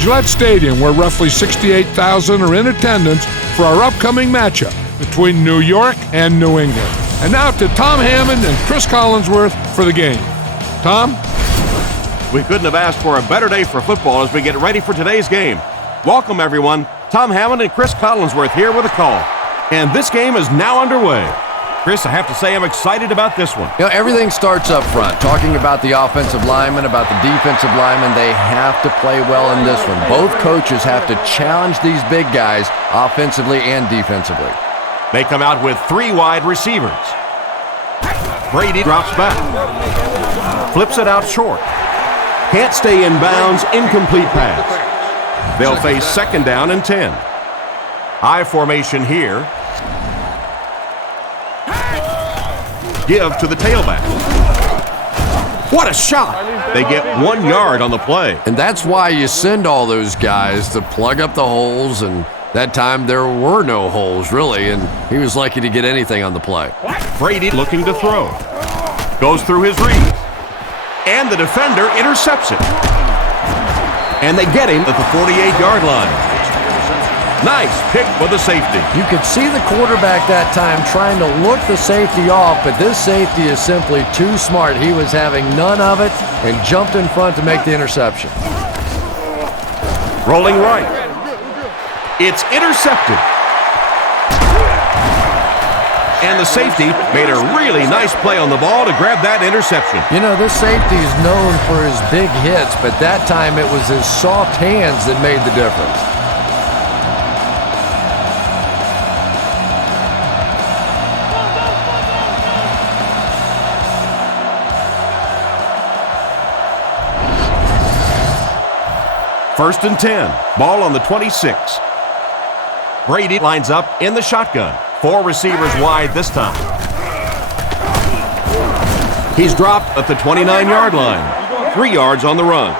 Gillette Stadium, where roughly 68,000 are in attendance for our upcoming matchup between New York and New England. And now to Tom Hammond and Chris Collinsworth for the game. Tom? We couldn't have asked for a better day for football as we get ready for today's game. Welcome, everyone. Tom Hammond and Chris Collinsworth here with a call. And this game is now underway. Chris, I have to say I'm excited about this one. You know, everything starts up front. Talking about the offensive linemen, about the defensive linemen, they have to play well in this one. Both coaches have to challenge these big guys offensively and defensively. They come out with 3 wide receivers. Brady drops back. Flips it out short. Can't stay in bounds, incomplete pass. They'll face 2nd down and 10. I formation here. Give to the tailback. What a shot! They get 1 yard on the play. And that's why you send all those guys to plug up the holes, and that time there were no holes, really, and he was lucky to get anything on the play. Brady looking to throw. Goes through his read. And the defender intercepts it. And they get him at the 48-yard line. Nice pick for the safety. You could see the quarterback that time trying to look the safety off, but this safety is simply too smart. He was having none of it and jumped in front to make the interception. Rolling right. It's intercepted. And the safety made a really nice play on the ball to grab that interception. You know, this safety is known for his big hits, but that time it was his soft hands that made the difference. First and 10. Ball on the 26. Brady lines up in the shotgun. 4 receivers wide this time. He's dropped at the 29-yard line. 3 yards on the run.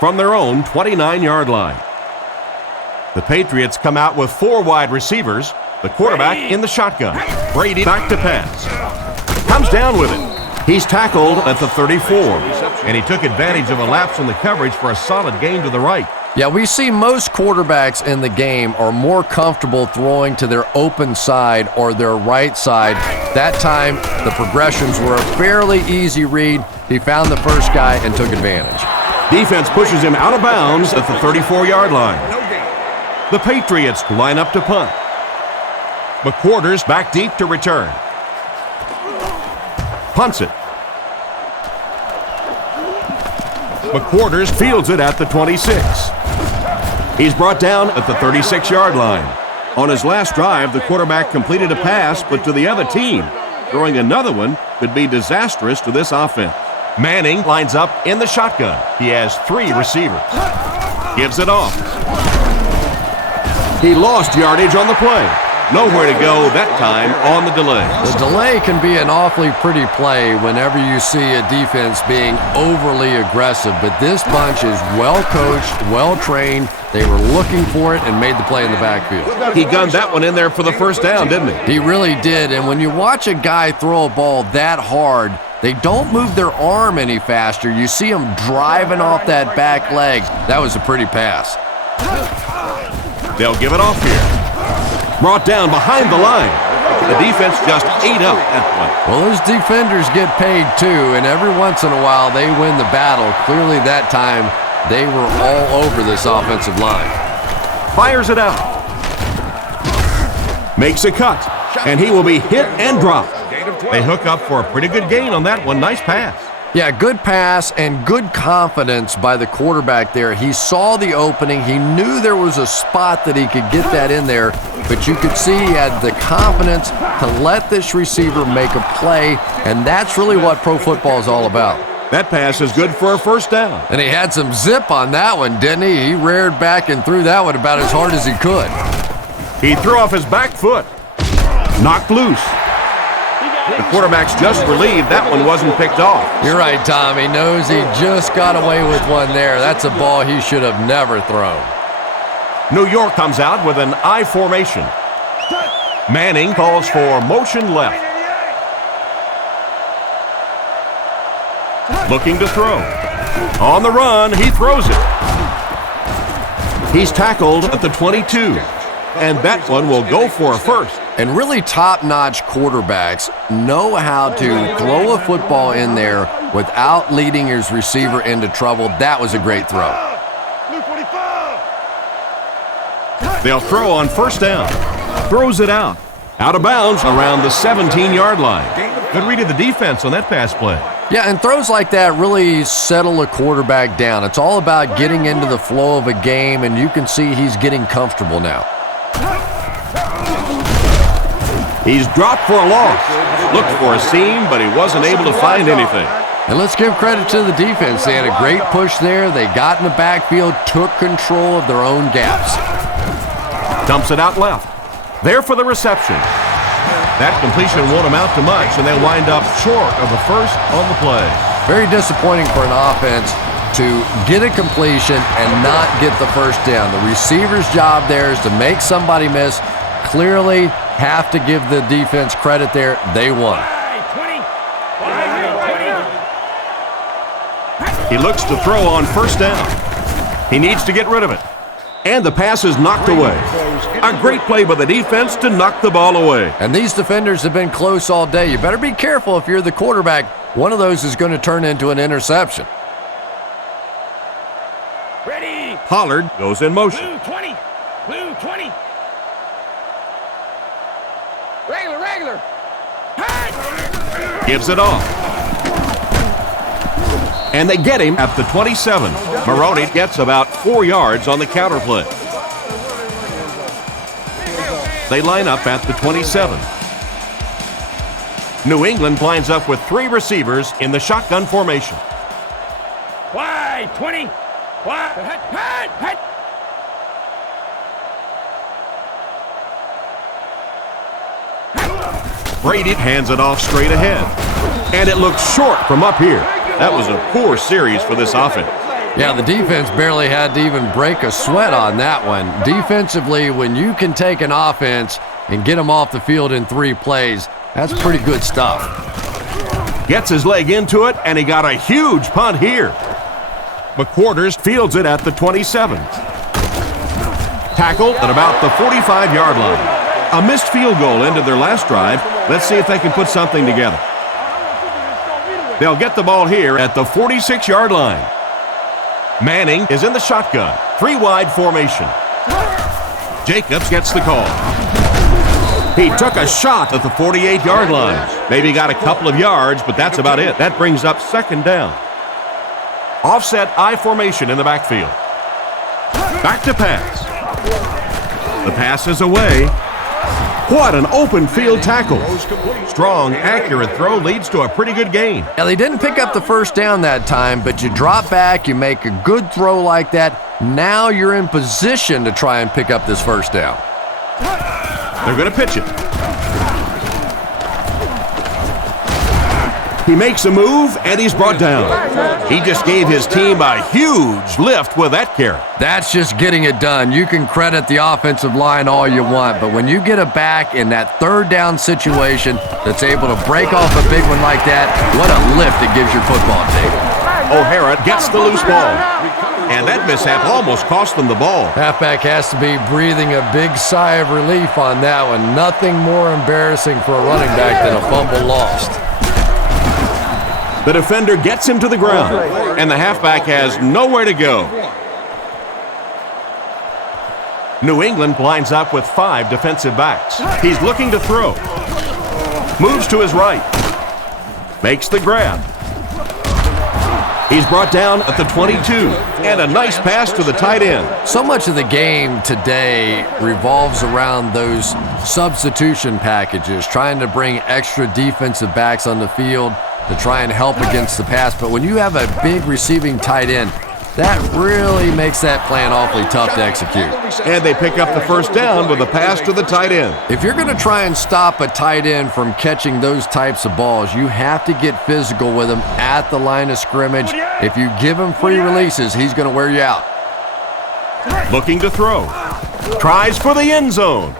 From their own 29-yard line. The Patriots come out with 4 wide receivers. The quarterback in the shotgun. Brady back to pass. Comes down with it. He's tackled at the 34, and he took advantage of a lapse in the coverage for a solid gain to the right. Yeah, we see most quarterbacks in the game are more comfortable throwing to their open side or their right side. That time, the progressions were a fairly easy read. He found the first guy and took advantage. Defense pushes him out of bounds at the 34-yard line. The Patriots line up to punt. McQuarters back deep to return. Punts it. McQuarters fields it at the 26. He's brought down at the 36-yard line. On his last drive, the quarterback completed a pass, but to the other team. Throwing another one could be disastrous to this offense. Manning lines up in the shotgun. He has 3 receivers. Gives it off. He lost yardage on the play. Nowhere to go that time on the delay. The delay can be an awfully pretty play whenever you see a defense being overly aggressive, but this bunch is well-coached, well-trained. They were looking for it and made the play in the backfield. He gunned that one in there for the first down, didn't he? He really did, and when you watch a guy throw a ball that hard, they don't move their arm any faster. You see them driving off that back leg. That was a pretty pass. They'll give it off here. Brought down behind the line. The defense just ate up that one. Well, those defenders get paid too, and every once in a while they win the battle. Clearly that time they were all over this offensive line. Fires it out. Makes a cut, and he will be hit and dropped. They hook up for a pretty good gain on that one. Nice pass. Yeah, good pass and good confidence by the quarterback there. He saw the opening. He knew there was a spot that he could get that in there, but you could see he had the confidence to let this receiver make a play, and that's really what pro football is all about. That pass is good for a first down. And he had some zip on that one, didn't he? He reared back and threw that one about as hard as he could. He threw off his back foot. Knocked loose. The quarterback's just relieved that one wasn't picked off. You're right, Tom. He knows he just got away with one there. That's a ball he should have never thrown. New York comes out with an I formation. Manning calls for motion left. Looking to throw. On the run, he throws it. He's tackled at the 22. And that one will go for a first. And really top-notch quarterbacks know how to throw a football in there without leading his receiver into trouble. That was a great throw. They'll throw on first down. Throws it out. Out of bounds around the 17-yard line. Good read of the defense on that pass play. Yeah, and throws like that really settle a quarterback down. It's all about getting into the flow of a game, and you can see he's getting comfortable now. He's dropped for a loss. Looked for a seam, but he wasn't able to find anything. And let's give credit to the defense. They had a great push there. They got in the backfield, took control of their own gaps. Dumps it out left. There for the reception. That completion won't amount to much, and they wind up short of the first on the play. Very disappointing for an offense to get a completion and not get the first down. The receiver's job there is to make somebody miss. Clearly have to give the defense credit there. They won. He looks to throw on first down. He needs to get rid of it. And the pass is knocked away. A great play by the defense to knock the ball away. And these defenders have been close all day. You better be careful if you're the quarterback. One of those is going to turn into an interception. Ready. Pollard goes in motion. Blue 20. Blue 20. Regular. Gives it off. And they get him at the 27. Maroney gets about 4 yards on the counter play. They line up at the 27. New England lines up with 3 receivers in the shotgun formation. Wide 20. Wide. Brady hands it off straight ahead. And it looks short from up here. That was a poor series for this offense. Yeah, the defense barely had to even break a sweat on that one. Defensively, when you can take an offense and get them off the field in 3 plays, that's pretty good stuff. Gets his leg into it, and he got a huge punt here. McQuarters fields it at the 27. Tackled at about the 45-yard line. A missed field goal ended their last drive. Let's see if they can put something together. They'll get the ball here at the 46-yard line. Manning is in the shotgun. 3-wide formation. Jacobs gets the call. He took a shot at the 48-yard line. Maybe got a couple of yards, but that's about it. That brings up second down. Offset I formation in the backfield. Back to pass. The pass is away. What an open field tackle. Strong, accurate throw leads to a pretty good gain. Now, they didn't pick up the first down that time, but you drop back, you make a good throw like that. Now you're in position to try and pick up this first down. They're going to pitch it. He makes a move, and he's brought down. He just gave his team a huge lift with that carry. That's just getting it done. You can credit the offensive line all you want, but when you get a back in that third down situation that's able to break off a big one like that, what a lift it gives your football team. O'Hara gets the loose ball. And that mishap almost cost them the ball. Halfback has to be breathing a big sigh of relief on that one. Nothing more embarrassing for a running back than a fumble lost. The defender gets him to the ground, and the halfback has nowhere to go. New England lines up with 5 defensive backs. He's looking to throw. Moves to his right. Makes the grab. He's brought down at the 22, and a nice pass to the tight end. So much of the game today revolves around those substitution packages, trying to bring extra defensive backs on the field to try and help against the pass. But when you have a big receiving tight end, that really makes that plan awfully tough to execute. And they pick up the first down with a pass to the tight end. If you're going to try and stop a tight end from catching those types of balls, you have to get physical with him at the line of scrimmage. If you give him free releases, he's going to wear you out. Looking to throw. Tries for the end zone.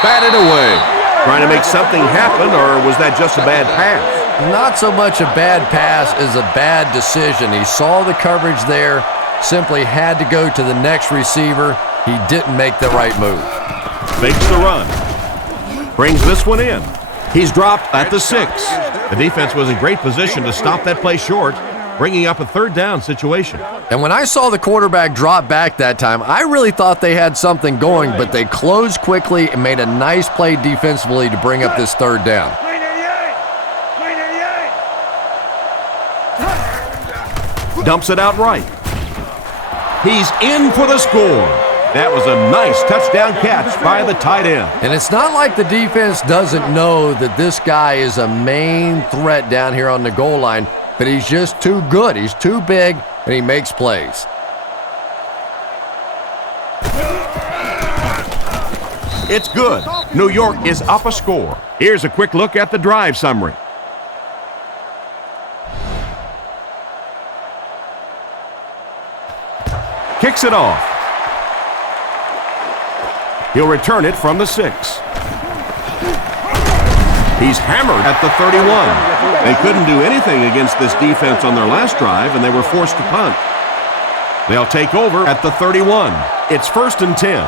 Batted away. Trying to make something happen, or was that just a bad pass? Not so much a bad pass as a bad decision. He saw the coverage there, simply had to go to the next receiver. He didn't make the right move. Fakes the run. Brings this one in. He's dropped at the 6. The defense was in great position to stop that play short, bringing up a third down situation. And when I saw the quarterback drop back that time, I really thought they had something going, but they closed quickly and made a nice play defensively to bring up this third down. Dumps it out right. He's in for the score. That was a nice touchdown catch by the tight end. And it's not like the defense doesn't know that this guy is a main threat down here on the goal line, but he's just too good. He's too big, and he makes plays. It's good. New York is up a score. Here's a quick look at the drive summary. Kicks it off. He'll return it from the 6. He's hammered at the 31. They couldn't do anything against this defense on their last drive, and they were forced to punt. They'll take over at the 31. It's 1st and 10.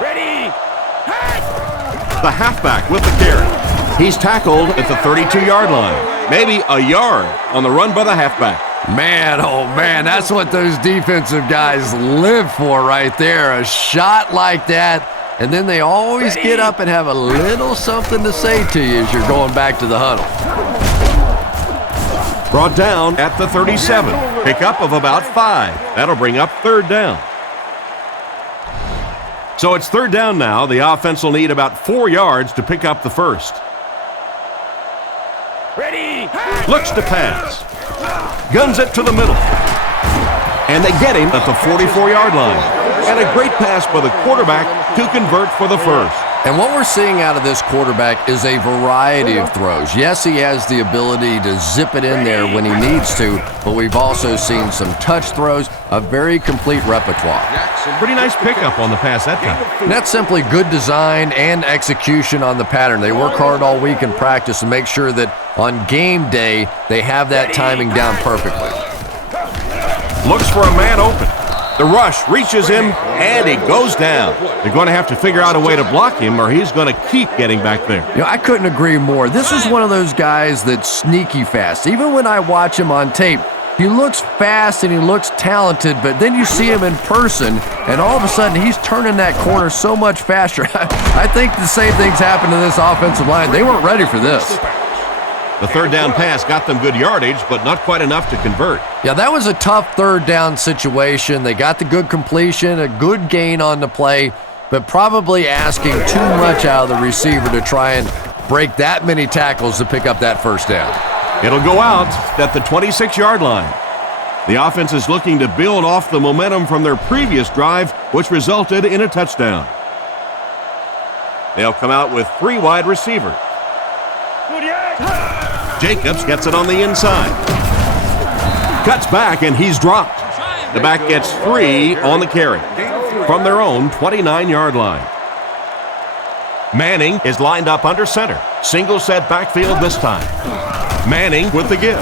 Ready. The halfback with the carry. He's tackled at the 32-yard line. Maybe a yard on the run by the halfback. Man, oh man, that's what those defensive guys live for right there. A shot like that, and then they always get up and have a little something to say to you as you're going back to the huddle. Brought down at the 37. Pickup of about 5. That'll bring up third down. So it's third down now. The offense will need about 4 yards to pick up the first. Ready. Looks to pass. Guns it to the middle. And they get him at the 44-yard line. And a great pass by the quarterback to convert for the first. And what we're seeing out of this quarterback is a variety of throws. Yes, he has the ability to zip it in there when he needs to, but we've also seen some touch throws, a very complete repertoire. Pretty nice pickup on the pass that time. And that's simply good design and execution on the pattern. They work hard all week in practice to make sure that on game day they have that timing down perfectly. Looks for a man open. The rush reaches him, and he goes down. They're going to have to figure out a way to block him, or he's going to keep getting back there. You know, I couldn't agree more. This is one of those guys that's sneaky fast. Even when I watch him on tape, he looks fast and he looks talented, but then you see him in person, and all of a sudden he's turning that corner so much faster. I think the same things happened to this offensive line. They weren't ready for this. The third down pass got them good yardage, but not quite enough to convert. Yeah, that was a tough third down situation. They got the good completion, a good gain on the play, but probably asking too much out of the receiver to try and break that many tackles to pick up that first down. It'll go out at the 26-yard line. The offense is looking to build off the momentum from their previous drive, which resulted in a touchdown. They'll come out with 3 wide receivers. Jacobs gets it on the inside. Cuts back, and he's dropped. The back gets 3 on the carry from their own 29-yard line. Manning is lined up under center. Single set backfield this time. Manning with the give.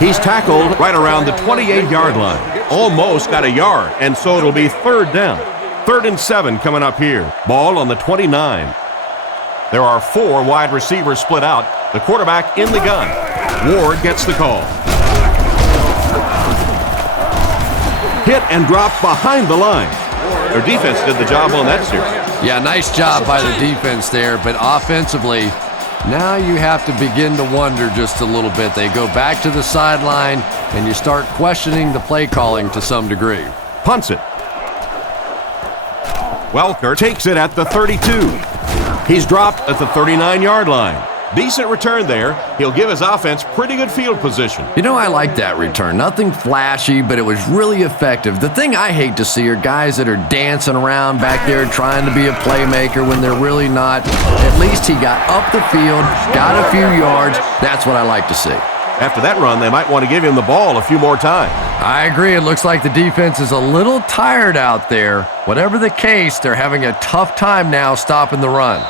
He's tackled right around the 28-yard line. Almost got a yard, and so it'll be third down. 3rd and 7 coming up here. Ball on the 29. There are 4 wide receivers split out. The quarterback in the gun. Ward gets the call. Hit and drop behind the line. Their defense did the job on that series. Yeah, nice job by the defense there, but offensively, now you have to begin to wonder just a little bit. They go back to the sideline, and you start questioning the play calling to some degree. Punts it. Welker takes it at the 32. He's dropped at the 39-yard line. Decent return there. He'll give his offense pretty good field position. You know, I like that return. Nothing flashy, but it was really effective. The thing I hate to see are guys that are dancing around back there trying to be a playmaker when they're really not. At least he got up the field, got a few yards. That's what I like to see. After that run, they might want to give him the ball a few more times. I agree. It looks like the defense is a little tired out there. Whatever the case, they're having a tough time now stopping the run.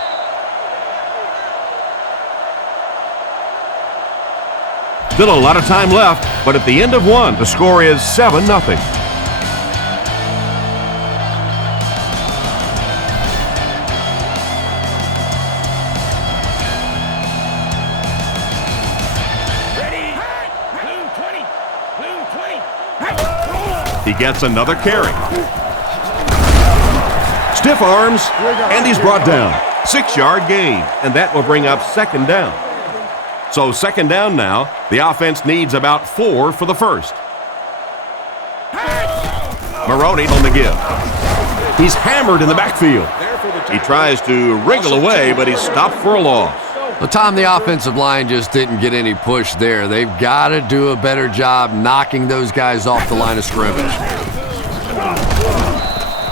Still a lot of time left, but at the end of one, the score is 7-0. Ready. Blue 20. Blue 20. He gets another carry. Stiff arms, and he's brought down. 6-yard gain, and that will bring up second down. So second down now. The offense needs about 4 for the first. Maroney on the give. He's hammered in the backfield. He tries to wriggle away, but he's stopped for a loss. Well, Tom, the offensive line just didn't get any push there. They've got to do a better job knocking those guys off the line of scrimmage.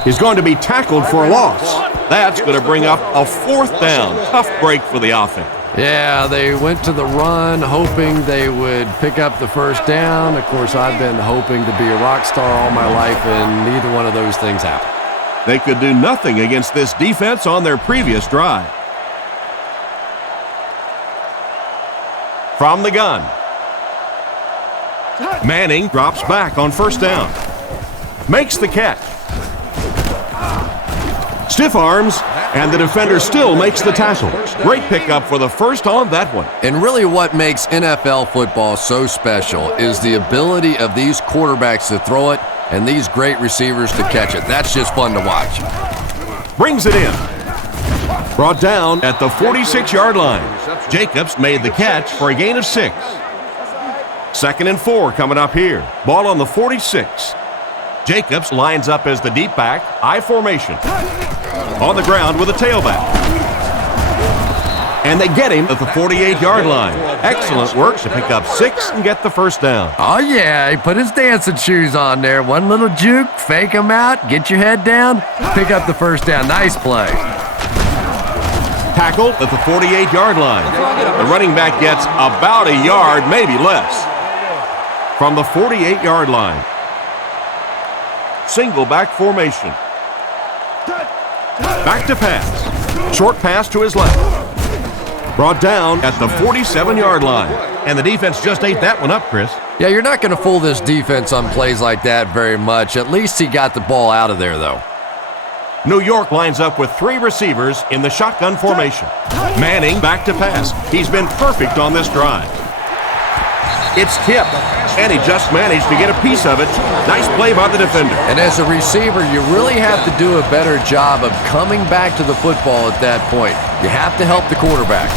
He's going to be tackled for a loss. That's going to bring up a 4th down. Tough break for the offense. Yeah, they went to the run hoping they would pick up the first down. Of course, I've been hoping to be a rock star all my life, and neither one of those things happened. They could do nothing against this defense on their previous drive. From the gun. Manning drops back on first down. Makes the catch. Stiff arms, and the defender still makes the tackle. Great pickup for the first on that one. And really what makes NFL football so special is the ability of these quarterbacks to throw it and these great receivers to catch it. That's just fun to watch. Brings it in. Brought down at the 46-yard line. Jacobs made the catch for a gain of 6. 2nd and 4 coming up here. Ball on the 46. Jacobs lines up as the deep back, I formation. On the ground with a tailback. And they get him at the 48-yard line. Excellent work to pick up 6 and get the first down. Oh, yeah, he put his dancing shoes on there. One little juke, fake him out, get your head down, pick up the first down. Nice play. Tackled at the 48-yard line. The running back gets about a yard, maybe less. From the 48-yard line. Single back formation. Back to pass. Short pass to his left. Brought down at the 47-yard line. And the defense just ate that one up, Chris. Yeah, you're not going to fool this defense on plays like that very much. At least he got the ball out of there, though. New York lines up with 3 receivers in the shotgun formation. Manning back to pass. He's been perfect on this drive. It's tipped, and he just managed to get a piece of it. Nice play by the defender. And as a receiver, you really have to do a better job of coming back to the football at that point. You have to help the quarterback.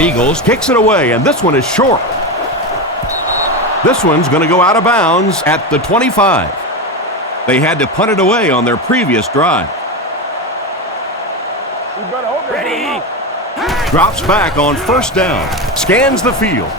Eagles kicks it away, and this one is short. This one's going to go out of bounds at the 25. They had to punt it away on their previous drive. Ready. Drops back on first down. Scans the field.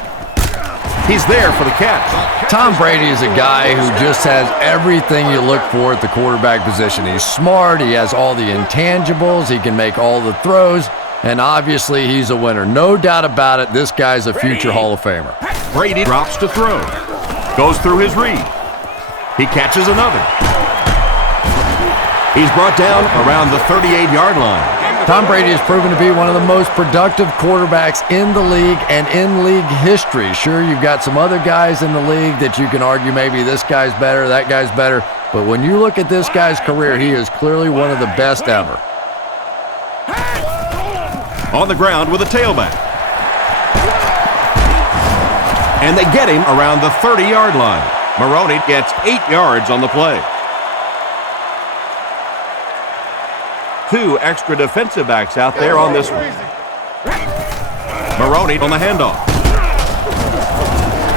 He's there for the catch. Tom Brady is a guy who just has everything you look for at the quarterback position. He's smart. He has all the intangibles. He can make all the throws. And obviously, he's a winner. No doubt about it, this guy's a future Hall of Famer. Brady drops to throw. Goes through his read. He catches another. He's brought down around the 38-yard line. Tom Brady has proven to be one of the most productive quarterbacks in the league and in league history. Sure, you've got some other guys in the league that you can argue maybe this guy's better, that guy's better. But when you look at this guy's career, he is clearly one of the best ever. On the ground with a tailback. And they get him around the 30-yard line. Maroney gets 8 yards on the play. 2 extra defensive backs out there on this one. Maroney on the handoff.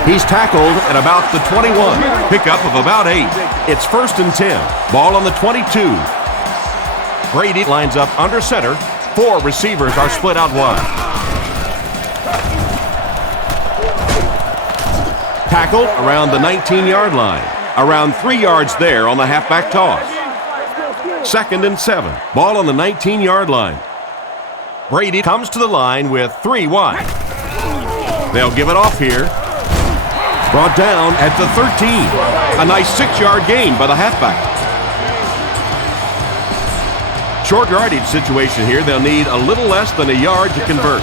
He's tackled at about the 21. Pickup of about 8. It's 1st and 10. Ball on the 22. Brady lines up under center. 4 receivers are split out wide. Tackled around the 19-yard line. Around 3 yards there on the halfback toss. 2nd and 7. Ball on the 19-yard line. Brady comes to the line with 3 wide. They'll give it off here. Brought down at the 13. A nice 6-yard gain by the halfback. Short yardage situation here. They'll need a little less than a yard to convert.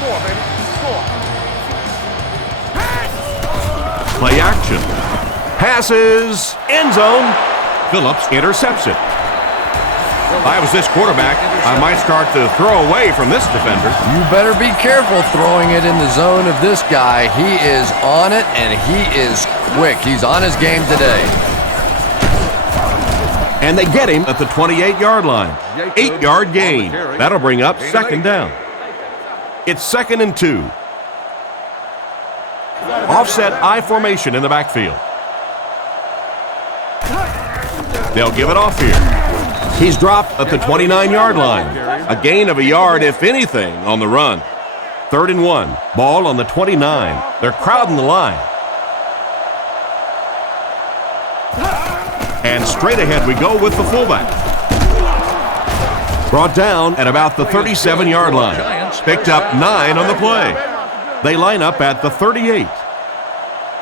Play action. Passes. End zone. Phillips intercepts it. If I was this quarterback, I might start to throw away from this defender. You better be careful throwing it in the zone of this guy. He is on it, and he is quick. He's on his game today. And they get him at the 28-yard line. 8-yard gain. That'll bring up second down. It's 2nd and 2. Offset I formation in the backfield. They'll give it off here. He's dropped at the 29-yard line. A gain of a yard, if anything, on the run. 3rd and 1. Ball on the 29. They're crowding the line. And straight ahead we go with the fullback. Brought down at about the 37-yard line. Picked up 9 on the play. They line up at the 38.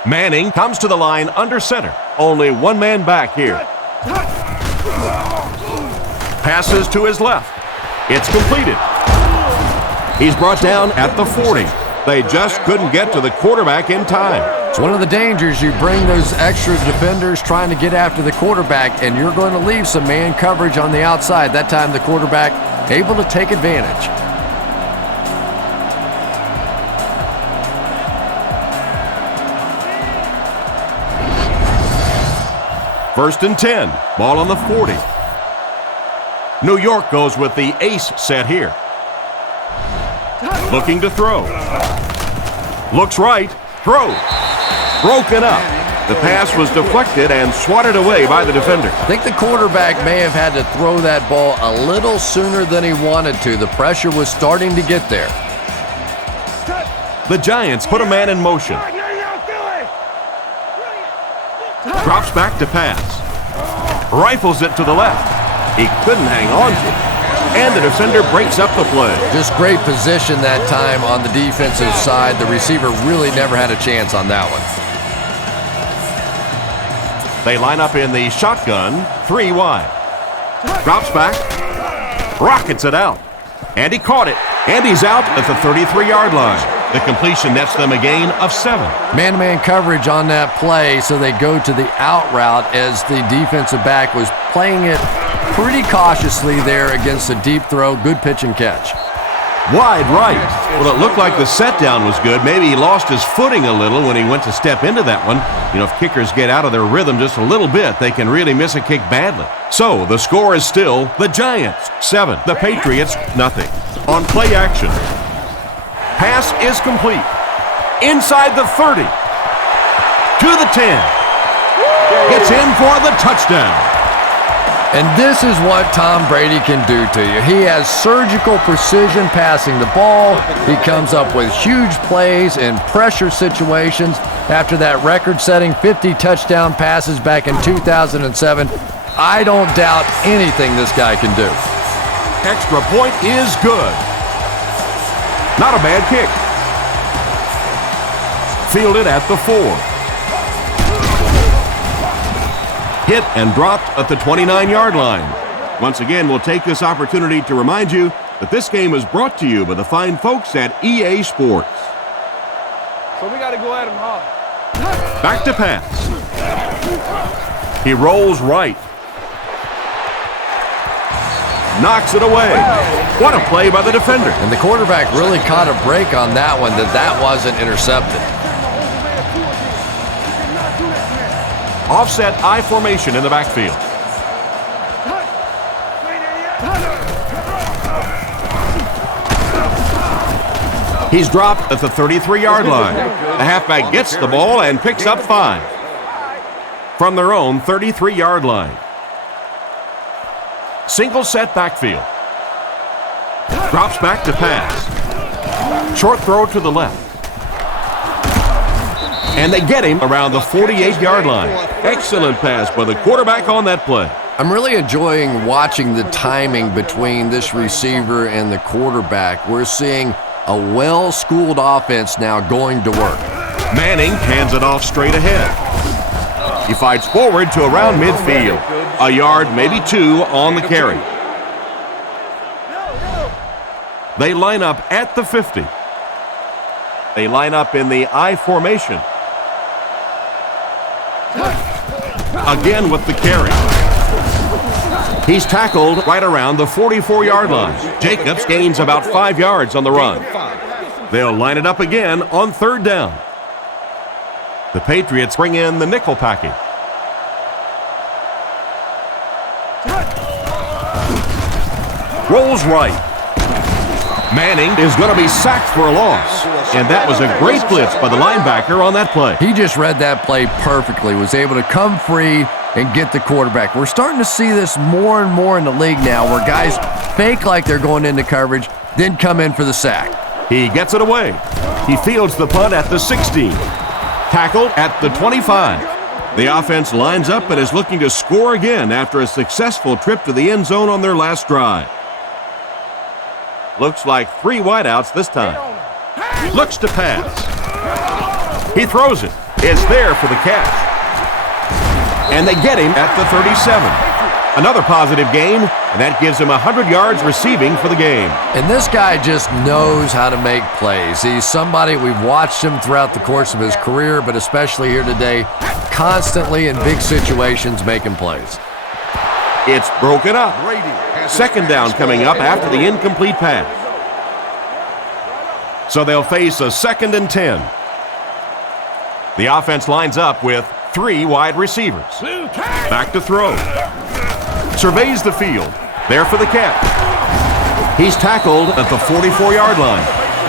Manning comes to the line under center. Only one man back here. Passes to his left. It's completed. He's brought down at the 40. They just couldn't get to the quarterback in time. It's one of the dangers. You bring those extra defenders trying to get after the quarterback, and you're going to leave some man coverage on the outside. That time the quarterback able to take advantage. First and 10. Ball on the 40. New York goes with the ace set here. Looking to throw. Looks right. Throw. Broken up. The pass was deflected and swatted away by the defender. I think the quarterback may have had to throw that ball a little sooner than he wanted to. The pressure was starting to get there. The Giants put a man in motion. Drops back to pass. Rifles it to the left. He couldn't hang on to it. And the defender breaks up the play. Just great position that time on the defensive side. The receiver really never had a chance on that one. They line up in the shotgun, 3 wide. Drops back. Rockets it out. And he caught it. And he's out at the 33-yard line. The completion nets them a gain of 7. Man-to-man coverage on that play, so they go to the out route as the defensive back was playing it pretty cautiously there against a deep throw. Good pitch and catch. Wide right. Well, it looked like the set down was good. Maybe he lost his footing a little when he went to step into that one. You know, if kickers get out of their rhythm just a little bit, they can really miss a kick badly. So the score is still the Giants 7, the Patriots nothing. On play action. Pass is complete. Inside the 30. To the 10. Gets in for the touchdown. And this is what Tom Brady can do to you. He has surgical precision passing the ball. He comes up with huge plays in pressure situations. After that record-setting 50 touchdown passes back in 2007, I don't doubt anything this guy can do. Extra point is good. Not a bad kick. Fielded at the 4. Hit and dropped at the 29-yard line. Once again, we'll take this opportunity to remind you that this game is brought to you by the fine folks at EA Sports. So we got to go at him hard. Back to pass. He rolls right. Knocks it away. What a play by the defender. And the quarterback really caught a break on that one, that wasn't intercepted. Offset I formation in the backfield. He's dropped at the 33-yard line. The halfback gets the ball and picks up 5. From their own 33-yard line. Single set backfield. Drops back to pass. Short throw to the left. And they get him around the 48-yard line. Excellent pass by the quarterback on that play. I'm really enjoying watching the timing between this receiver and the quarterback. We're seeing a well-schooled offense now going to work. Manning hands it off straight ahead. He fights forward to around midfield. A yard, maybe 2 on the carry. They line up at the 50. They line up in the I formation. Again with the carry. He's tackled right around the 44-yard line. Jacobs gains about 5 yards on the run. They'll line it up again on 3rd down. The Patriots bring in the nickel package. Rolls right. Manning is going to be sacked for a loss. And that was a great blitz by the linebacker on that play. He just read that play perfectly, was able to come free and get the quarterback. We're starting to see this more and more in the league now, where guys fake like they're going into coverage, then come in for the sack. He gets it away. He fields the punt at the 16. Tackled at the 25. The offense lines up and is looking to score again after a successful trip to the end zone on their last drive. Looks like 3 wideouts this time. Looks to pass. He throws it. It's there for the catch. And they get him at the 37. Another positive gain, and that gives him 100 yards receiving for the game. And this guy just knows how to make plays. He's somebody, we've watched him throughout the course of his career, but especially here today, constantly in big situations making plays. It's broken up. 2nd down coming up after the incomplete pass. So they'll face a 2nd and 10. The offense lines up with 3 wide receivers. Back to throw. Surveys the field. There for the catch. He's tackled at the 44-yard line.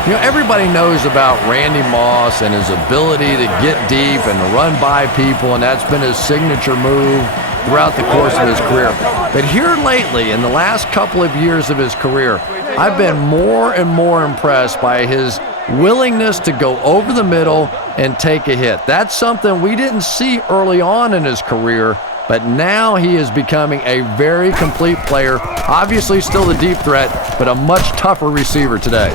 You know, everybody knows about Randy Moss and his ability to get deep and to run by people, and that's been his signature move throughout the course of his career. But here lately, in the last couple of years of his career, I've been more and more impressed by his willingness to go over the middle and take a hit. That's something we didn't see early on in his career, but now he is becoming a very complete player. Obviously still the deep threat, but a much tougher receiver today.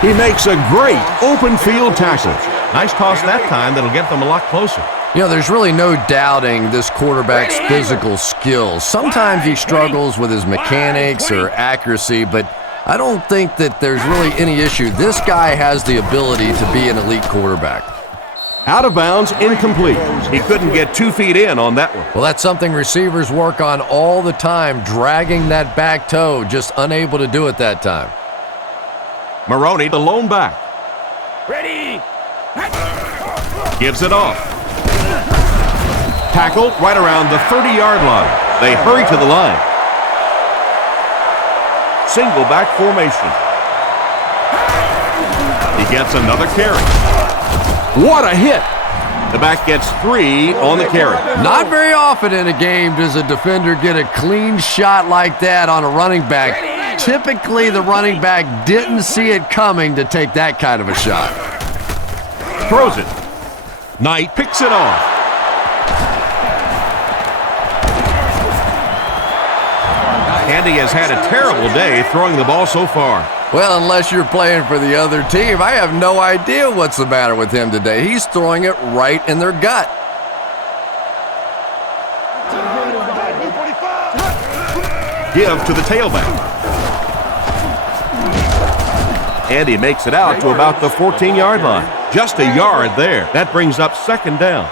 He makes a great open field tackle. Nice toss that time that'll get them a lot closer. You know, there's really no doubting this quarterback's physical skills. Sometimes he struggles with his mechanics or accuracy, but I don't think that there's really any issue. This guy has the ability to be an elite quarterback. Out of bounds, incomplete. He couldn't get 2 feet in on that one. Well, that's something receivers work on all the time, dragging that back toe, just unable to do it that time. Maroney, the lone back. Ready. Gives it off. Tackled right around the 30-yard line. They hurry to the line. Single back formation. He gets another carry. What a hit! The back gets 3 on the carry. Not very often in a game does a defender get a clean shot like that on a running back. Typically, the running back didn't see it coming to take that kind of a shot. Throws it. Knight picks it off. Andy has had a terrible day throwing the ball so far. Well, unless you're playing for the other team, I have no idea what's the matter with him today. He's throwing it right in their gut. Give to the tailback. Andy makes it out to about the 14-yard line. Just a yard there. That brings up 2nd down.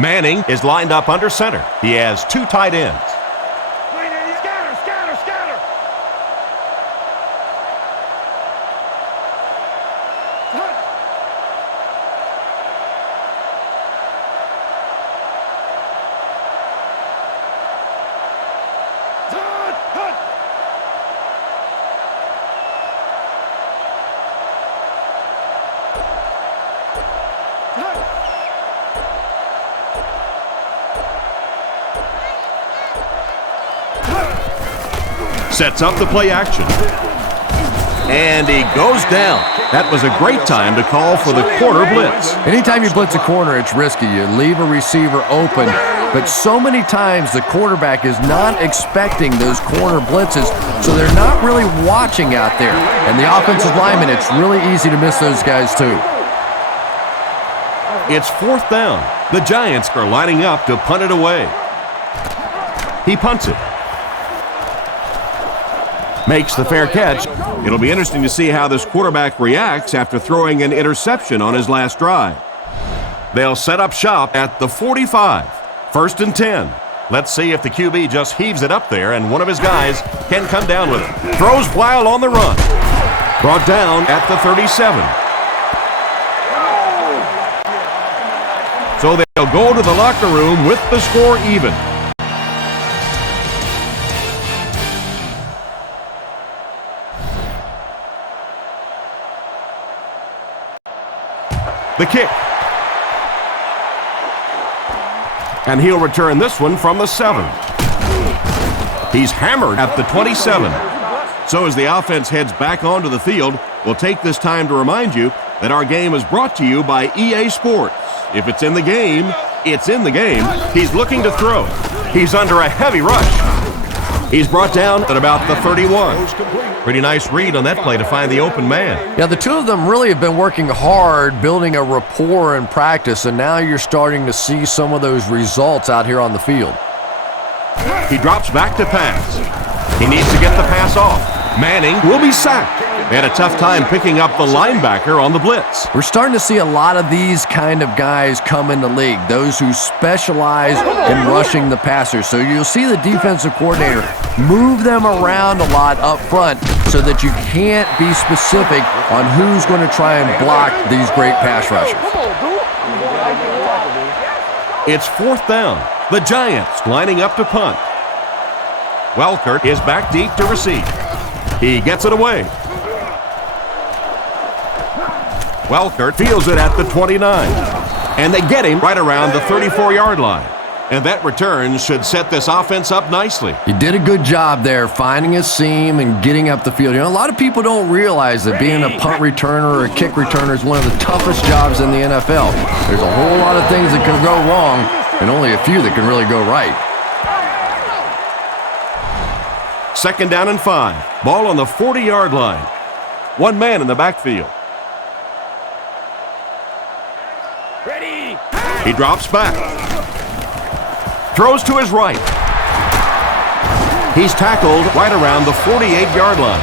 Manning is lined up under center. He has 2 tight ends. Sets up the play action. And he goes down. That was a great time to call for the corner blitz. Anytime you blitz a corner, it's risky. You leave a receiver open. But so many times the quarterback is not expecting those corner blitzes, so they're not really watching out there. And the offensive lineman, it's really easy to miss those guys too. It's 4th down. The Giants are lining up to punt it away. He punts it. Makes the fair catch. It'll be interesting to see how this quarterback reacts after throwing an interception on his last drive. They'll set up shop at the 45. 1st and 10. Let's see if the QB just heaves it up there and one of his guys can come down with it. Throws while on the run. Brought down at the 37. So they'll go to the locker room with the score even. The kick. And he'll return this one from the 7. He's hammered at the 27. So as the offense heads back onto the field, we'll take this time to remind you that our game is brought to you by EA Sports. If it's in the game, it's in the game. He's looking to throw. He's under a heavy rush. He's brought down at about the 31. Pretty nice read on that play to find the open man. Yeah, the two of them really have been working hard, building a rapport in practice, and now you're starting to see some of those results out here on the field. He drops back to pass. He needs to get the pass off. Manning will be sacked. They had a tough time picking up the linebacker on the blitz. We're starting to see a lot of these kind of guys come in the league, those who specialize in rushing the passer. So you'll see the defensive coordinator move them around a lot up front so that you can't be specific on who's going to try and block these great pass rushers. It's 4th down. The Giants lining up to punt. Welkert is back deep to receive. He gets it away. Welkert fields it at the 29. And they get him right around the 34-yard line. And that return should set this offense up nicely. He did a good job there, finding a seam and getting up the field. You know, a lot of people don't realize that being a punt returner or a kick returner is one of the toughest jobs in the NFL. There's a whole lot of things that can go wrong and only a few that can really go right. 2nd down and 5. Ball on the 40-yard line. One man in the backfield. Ready. He drops back. Throws to his right. He's tackled right around the 48-yard line.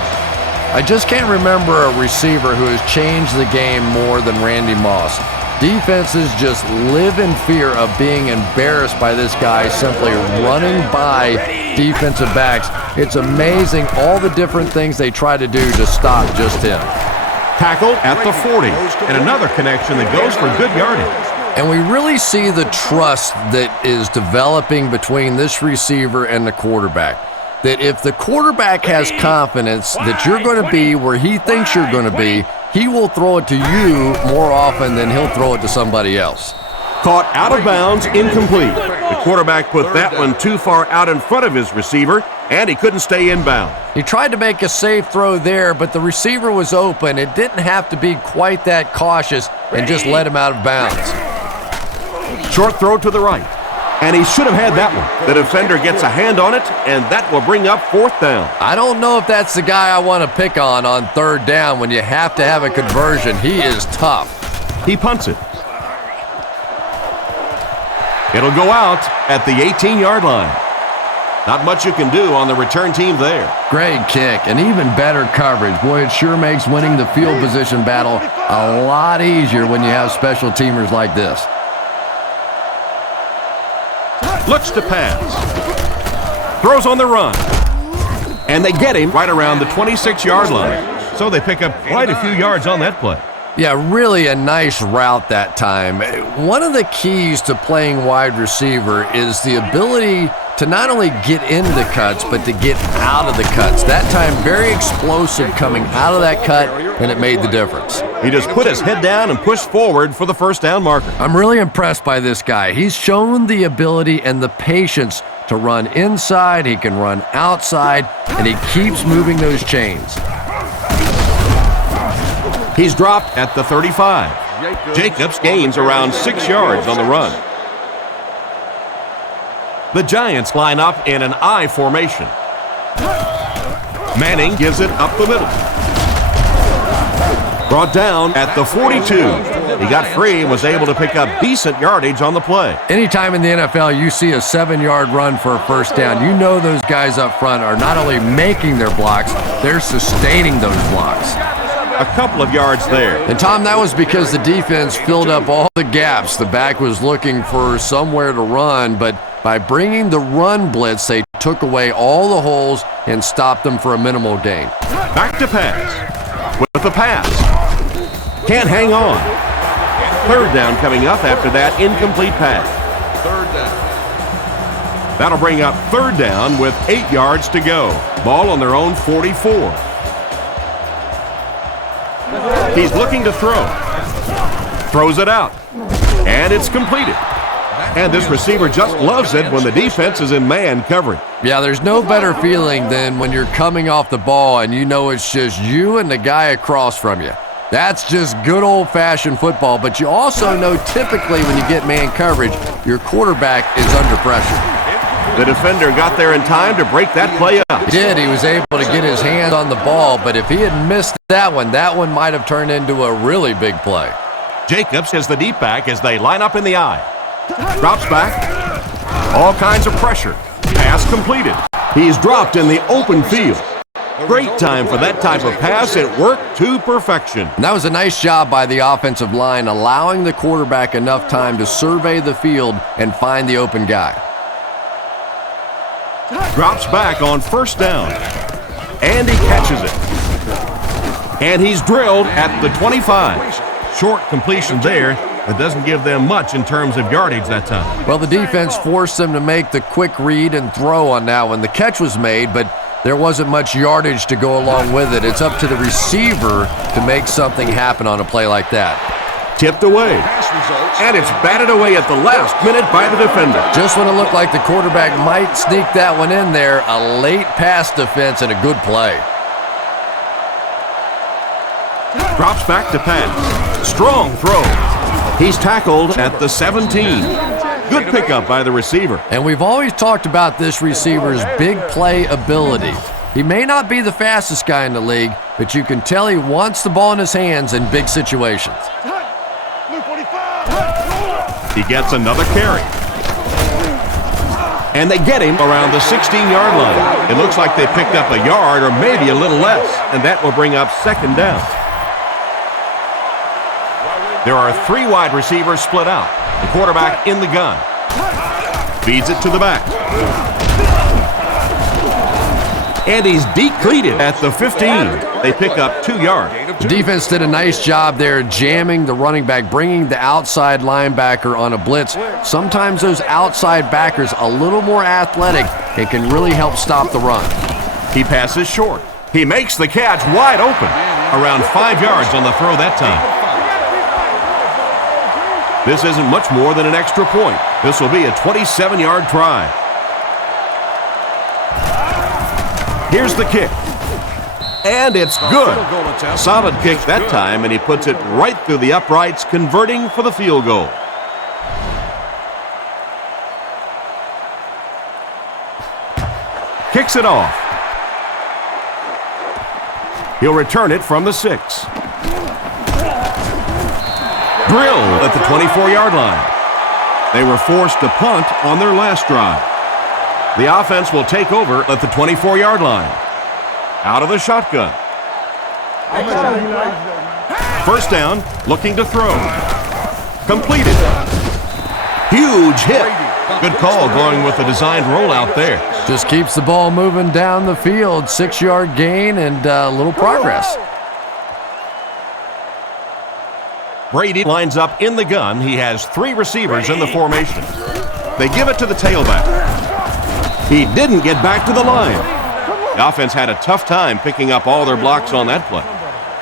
I just can't remember a receiver who has changed the game more than Randy Moss. Defenses just live in fear of being embarrassed by this guy simply running by defensive backs. It's amazing all the different things they try to do to stop just him. Tackled at the 40, and another connection that goes for good yardage. And we really see the trust that is developing between this receiver and the quarterback. That if the quarterback has confidence that you're going to be where he thinks you're going to be, he will throw it to you more often than he'll throw it to somebody else. Caught out of bounds, incomplete. The quarterback put that one too far out in front of his receiver, and he couldn't stay inbound. He tried to make a safe throw there, but the receiver was open. It didn't have to be quite that cautious and just let him out of bounds. Short throw to the right, and he should have had that one. The defender gets a hand on it, and that will bring up 4th down. I don't know if that's the guy I want to pick on 3rd down when you have to have a conversion. He is tough. He punts it. It'll go out at the 18-yard line. Not much you can do on the return team there. Great kick and even better coverage. Boy, it sure makes winning the field position battle a lot easier when you have special teamers like this. Looks to pass. Throws on the run. And they get him right around the 26-yard line. So they pick up quite a few yards on that play. Yeah, really a nice route that time. One of the keys to playing wide receiver is the ability to not only get into cuts, but to get out of the cuts. That time, very explosive coming out of that cut, and it made the difference. He just put his head down and pushed forward for the 1st down marker. I'm really impressed by this guy. He's shown the ability and the patience to run inside, he can run outside, and he keeps moving those chains. He's dropped at the 35. Jacobs gains around 6 yards on the run. The Giants line up in an I formation. Manning gives it up the middle. Brought down at the 42. He got free and was able to pick up decent yardage on the play. Anytime in the NFL you see a 7-yard run for a 1st down, you know those guys up front are not only making their blocks, they're sustaining those blocks. a couple of yards there. And Tom, that was because the defense filled up all the gaps. The back was looking for somewhere to run, but by bringing the run blitz, they took away all the holes and stopped them for a minimal gain. Back to pass. With the pass. Can't hang on. Third down coming up after that incomplete pass. Third down. That'll bring up third down with 8 yards to go. Ball on their own 44. He's looking to throw. Throws it out. And it's completed. And this receiver just loves it when the defense is in man coverage. Yeah, there's no better feeling than when you're coming off the ball and you know it's just you and the guy across from you. That's just good old-fashioned football, but you also know typically when you get man coverage, your quarterback is under pressure. The defender got there in time to break that play up. He did. He was able to get his hand on the ball, but if he had missed that one might have turned into a really big play. Jacobs has the deep back as they line up in the eye. Drops back. All kinds of pressure. Pass completed. He's dropped in the open field. Great time for that type of pass. It worked to perfection. And that was a nice job by the offensive line, allowing the quarterback enough time to survey the field and find the open guy. Drops back on first down. And he catches it. And he's drilled at the 25. Short completion there. That doesn't give them much in terms of yardage that time. Well, the defense forced them to make the quick read and throw on that one. The catch was made, but there wasn't much yardage to go along with it. It's up to the receiver to make something happen on a play like that. Tipped away. And it's batted away at the last minute by the defender. Just when it looked like the quarterback might sneak that one in there, a late pass defense and a good play. Drops back to pass. Strong throw. He's tackled at the 17. Good pickup by the receiver. And we've always talked about this receiver's big play ability. He may not be the fastest guy in the league, but you can tell he wants the ball in his hands in big situations. He gets another carry. And they get him around the 16-yard line. It looks like they picked up a yard or maybe a little less, and that will bring up second down. There are 3 wide receivers split out. The quarterback in the gun. Feeds it to the back. And he's depleted at the 15. They pick up 2 yards. The defense did a nice job there jamming the running back, bringing the outside linebacker on a blitz. Sometimes those outside backers a little more athletic and can really help stop the run. He passes short. He makes the catch wide open. Around 5 yards on the throw that time. This isn't much more than an extra point. This will be a 27-yard try. Here's the kick. And it's good. Solid kick that time, and he puts it right through the uprights, converting for the field goal. Kicks it off. He'll return it from the 6. Drilled at the 24-yard line. They were forced to punt on their last drive. The offense will take over at the 24-yard line. Out of the shotgun. First down, looking to throw. Completed. Huge hit. Good call going with the designed rollout there. Just keeps the ball moving down the field. 6-yard gain and a little progress. Brady lines up in the gun. He has 3 receivers in the formation. They give it to the tailback. He didn't get back to the line. The offense had a tough time picking up all their blocks on that play.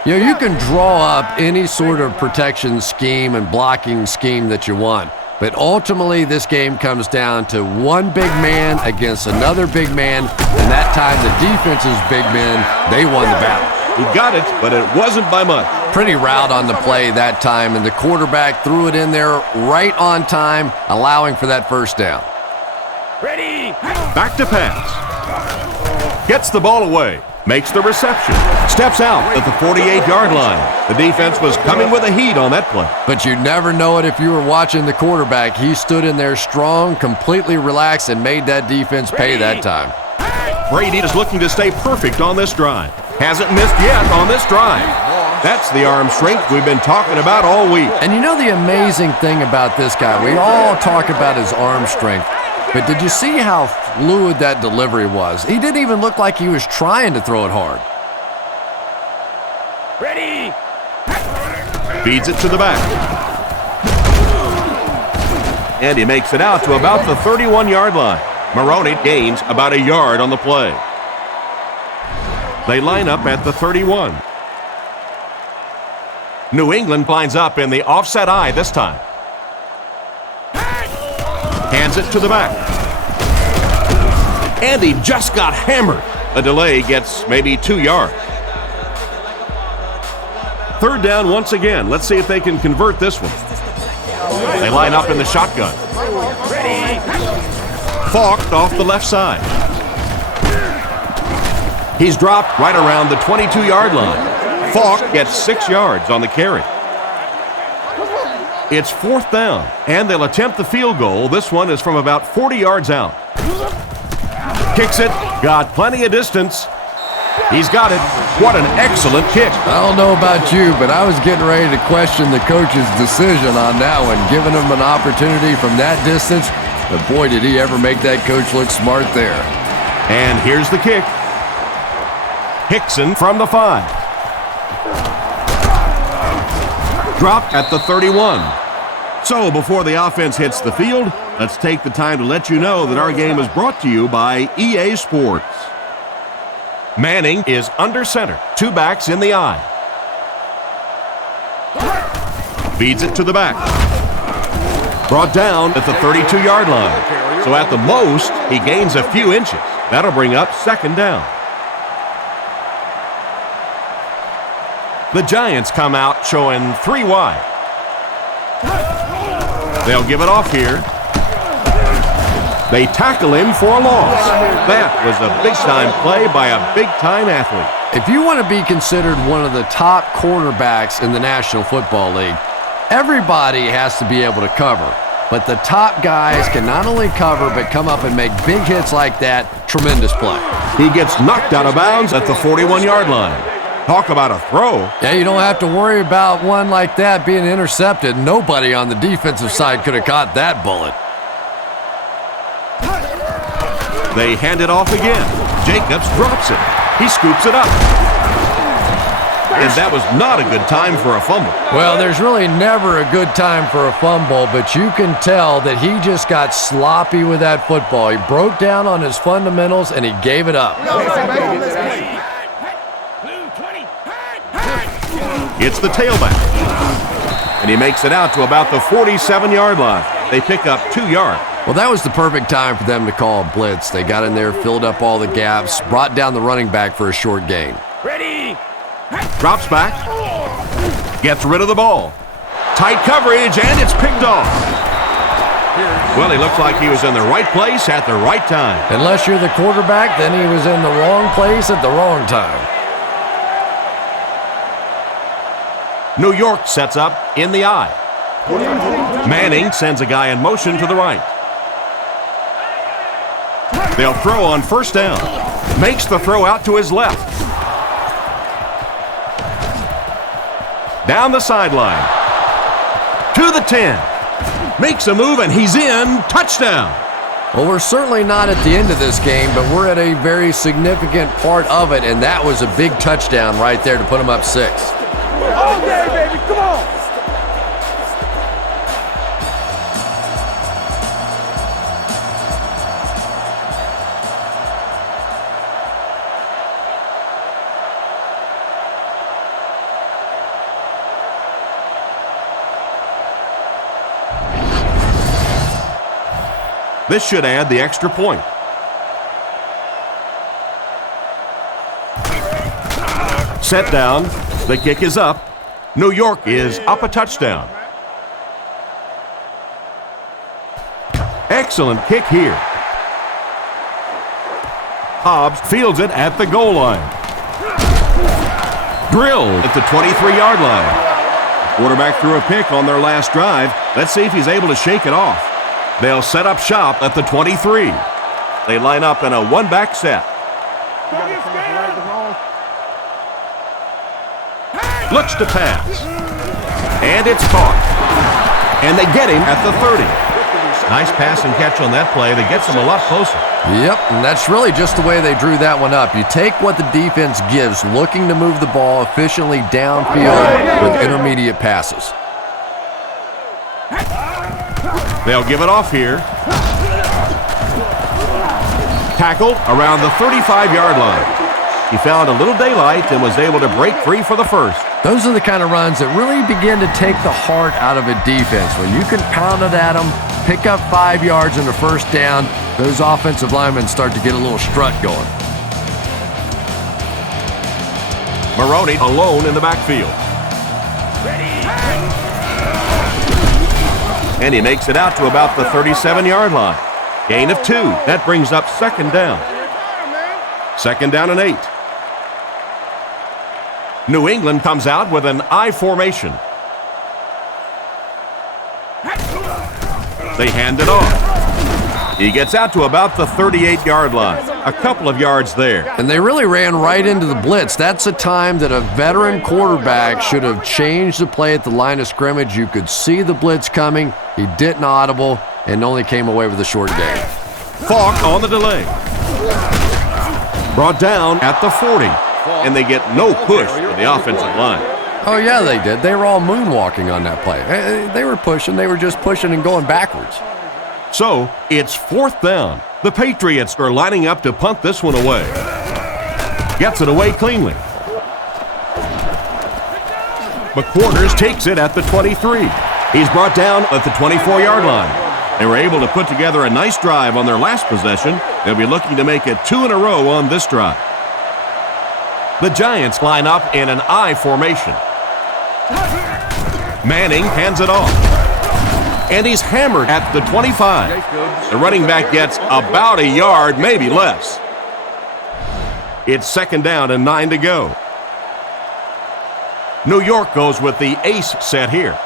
You know, you can draw up any sort of protection scheme and blocking scheme that you want, but ultimately this game comes down to one big man against another big man, and that time the defense's big men, they won the battle. He got it, but it wasn't by much. Pretty route on the play that time, and the quarterback threw it in there right on time, allowing for that first down. Ready. Back to pass. Gets the ball away. Makes the reception. Steps out at the 48-yard line. The defense was coming with a heat on that play. But you never know it if you were watching the quarterback. He stood in there strong, completely relaxed, and made that defense pay that time. Brady is looking to stay perfect on this drive. Hasn't missed yet on this drive. That's the arm strength we've been talking about all week. And you know the amazing thing about this guy, we all talk about his arm strength, but did you see how fluid that delivery was? He didn't even look like he was trying to throw it hard. Ready. Feeds it to the back. And he makes it out to about the 31-yard line. Maroney gains about a yard on the play. They line up at the 31. New England lines up in the offset I this time. Hands it to the back. And he just got hammered. A delay gets maybe 2 yards. Third down once again. Let's see if they can convert this one. They line up in the shotgun. Falked off the left side. He's dropped right around the 22-yard line. Falk gets 6 yards on the carry. It's fourth down, and they'll attempt the field goal. This one is from about 40 yards out. Kicks it, got plenty of distance. He's got it. What an excellent kick. I don't know about you, but I was getting ready to question the coach's decision on that one, giving him an opportunity from that distance. But boy, did he ever make that coach look smart there. And here's the kick. Hickson from the 5. Dropped at the 31. So before the offense hits the field, let's take the time to let you know that our game is brought to you by EA Sports. Manning is under center. 2 backs in the I. Feeds it to the back. Brought down at the 32-yard line. So at the most, he gains a few inches. That'll bring up second down. The Giants come out showing 3 wide. They'll give it off here. They tackle him for a loss. That was a big-time play by a big-time athlete. If you want to be considered one of the top quarterbacks in the National Football League, everybody has to be able to cover. But the top guys can not only cover, but come up and make big hits like that. Tremendous play. He gets knocked out of bounds at the 41-yard line. Talk about a throw. Yeah, you don't have to worry about one like that being intercepted. Nobody on the defensive side could have caught that bullet. They hand it off again. Jacobs drops it. He scoops it up. And that was not a good time for a fumble. Well, there's really never a good time for a fumble, but you can tell that he just got sloppy with that football. He broke down on his fundamentals, and he gave it up. It's the tailback. And he makes it out to about the 47-yard line. They pick up 2 yards. Well, that was the perfect time for them to call a blitz. They got in there, filled up all the gaps, brought down the running back for a short gain. Ready. Drops back. Gets rid of the ball. Tight coverage, and it's picked off. Well, he looked like he was in the right place at the right time. Unless you're the quarterback, then he was in the wrong place at the wrong time. New York sets up in the I. Manning sends a guy in motion to the right. They'll throw on first down. Makes the throw out to his left. Down the sideline. To the 10. Makes a move, and he's in. Touchdown. Well, we're certainly not at the end of this game, but we're at a very significant part of it, and that was a big touchdown right there to put him up 6. All day, baby. Come on. This should add the extra point. Set down. The kick is up. New York is up a touchdown. Excellent kick here. Hobbs fields it at the goal line. Drilled at the 23-yard line. Quarterback threw a pick on their last drive. Let's see if he's able to shake it off. They'll set up shop at the 23. They line up in a one-back set. Looks to pass. And it's caught. And they get him at the 30. Nice pass and catch on that play that gets them a lot closer. Yep, and that's really just the way they drew that one up. You take what the defense gives, looking to move the ball efficiently downfield with intermediate passes. They'll give it off here. Tackled around the 35-yard line. He found a little daylight and was able to break free for the first. Those are the kind of runs that really begin to take the heart out of a defense. When you can pound it at them, pick up 5 yards in the first down, those offensive linemen start to get a little strut going. Maroney alone in the backfield. And he makes it out to about the 37-yard line. Gain of 2. That brings up second down. Second down and 8. New England comes out with an I formation. They hand it off. He gets out to about the 38-yard line. A couple of yards there. And they really ran right into the blitz. That's a time that a veteran quarterback should have changed the play at the line of scrimmage. You could see the blitz coming. He didn't audible and only came away with a short gain. Falk on the delay. Brought down at the 40. And they get no push from the offensive line. Oh, yeah, they did. They were all moonwalking on that play. They were pushing. They were just pushing and going backwards. So, it's fourth down. The Patriots are lining up to punt this one away. Gets it away cleanly. McQuarters takes it at the 23. He's brought down at the 24-yard line. They were able to put together a nice drive on their last possession. They'll be looking to make it 2 in a row on this drive. The Giants line up in an I formation. Manning hands it off. And he's hammered at the 25. The running back gets about a yard, maybe less. It's second down and 9 to go. New York goes with the ace set here.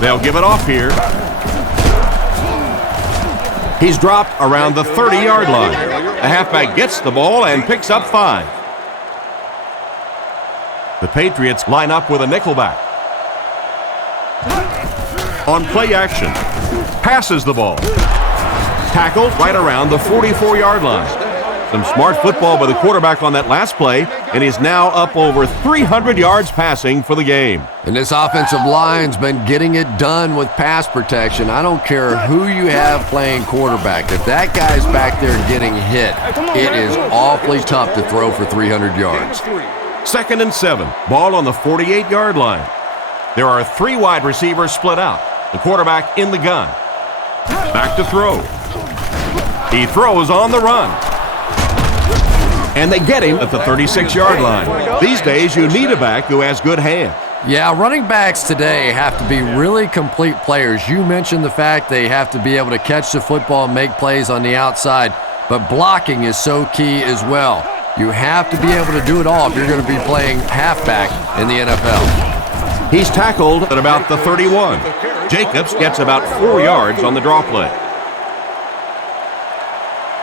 They'll give it off here. He's dropped around the 30-yard line. The halfback gets the ball and picks up 5. The Patriots line up with a nickelback. On play action, passes the ball. Tackled right around the 44-yard line. Some smart football by the quarterback on that last play, and he's now up over 300 yards passing for the game. And this offensive line's been getting it done with pass protection. I don't care who you have playing quarterback. If that guy's back there getting hit, it is awfully tough to throw for 300 yards. Second and 7. Ball on the 48-yard line. There are 3 wide receivers split out. The quarterback in the gun. Back to throw. He throws on the run. And they get him at the 36-yard line. These days, you need a back who has good hands. Yeah, running backs today have to be really complete players. You mentioned the fact they have to be able to catch the football and make plays on the outside, but blocking is so key as well. You have to be able to do it all if you're going to be playing halfback in the NFL. He's tackled at about the 31. Jacobs gets about 4 yards on the draw play.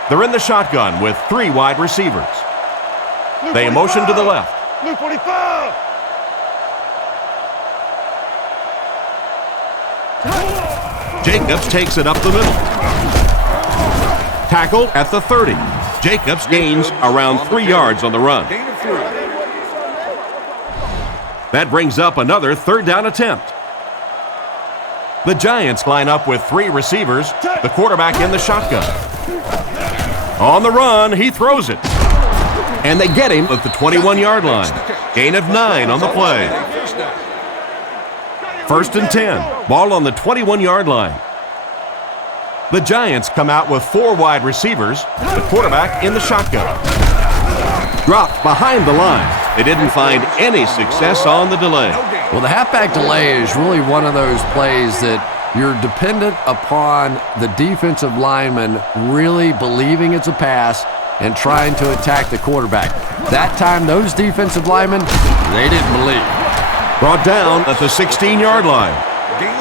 They're in the shotgun with 3 wide receivers. They motion to the left. Blue 45. Jacobs takes it up the middle. Tackled at the 30. Jacobs gains around 3 yards on the run. That brings up another third down attempt. The Giants line up with 3 receivers, the quarterback in the shotgun. On the run, he throws it. And they get him at the 21-yard line. Gain of 9 on the play. First and 10. Ball on the 21-yard line. The Giants come out with 4 wide receivers, the quarterback in the shotgun. Dropped behind the line. They didn't find any success on the delay. Well, the halfback delay is really one of those plays that you're dependent upon the defensive lineman really believing it's a pass and trying to attack the quarterback. That time, those defensive linemen, they didn't believe. Brought down at the 16-yard line.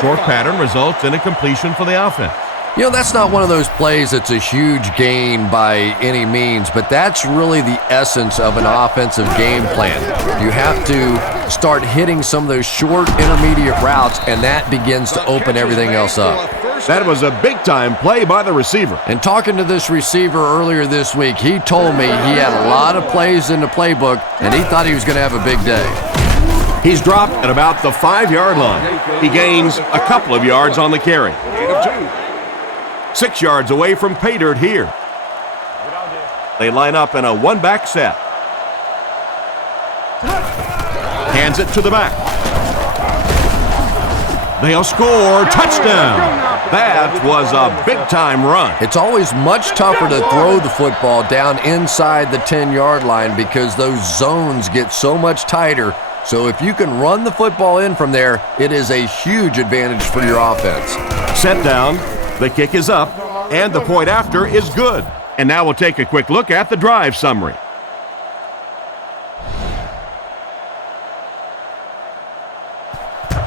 Short pattern results in a completion for the offense. You know, that's not one of those plays that's a huge gain by any means, but that's really the essence of an offensive game plan. You have to start hitting some of those short intermediate routes, and that begins to open everything else up. That was a big-time play by the receiver. And talking to this receiver earlier this week, he told me he had a lot of plays in the playbook, and he thought he was going to have a big day. He's dropped at about the 5-yard line. He gains a couple of yards on the carry. 6 yards away from pay dirt here. They line up in a one-back set. Hands it to the back. They'll score. Touchdown. That was a big-time run. It's always much tougher to throw the football down inside the 10-yard line because those zones get so much tighter. So if you can run the football in from there, it is a huge advantage for your offense. Set down. The kick is up, and the point after is good. And now we'll take a quick look at the drive summary.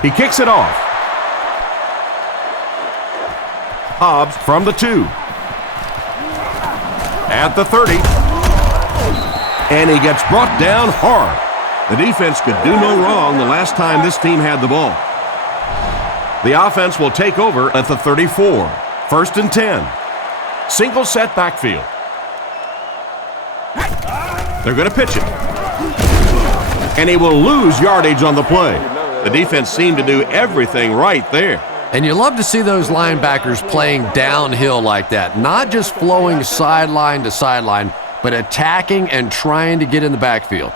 He kicks it off. Hobbs from the 2. At the 30. And he gets brought down hard. The defense could do no wrong the last time this team had the ball. The offense will take over at the 34. 1st and 10. Single set backfield. They're going to pitch it. And he will lose yardage on the play. The defense seemed to do everything right there. And you love to see those linebackers playing downhill like that. Not just flowing sideline to sideline, but attacking and trying to get in the backfield.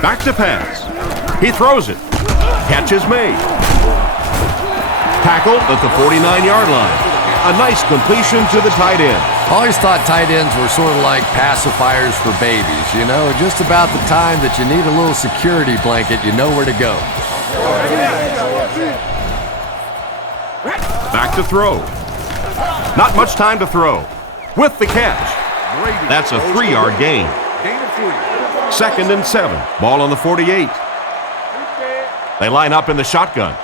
Back to pass. He throws it. Catch is made. Tackled at the 49-yard line. A nice completion to the tight end. Always thought tight ends were sort of like pacifiers for babies. You know, just about the time that you need a little security blanket, you know where to go. Back to throw. Not much time to throw. With the catch. That's a 3-yard gain. 2nd and 7. Ball on the 48. They line up in the shotgun.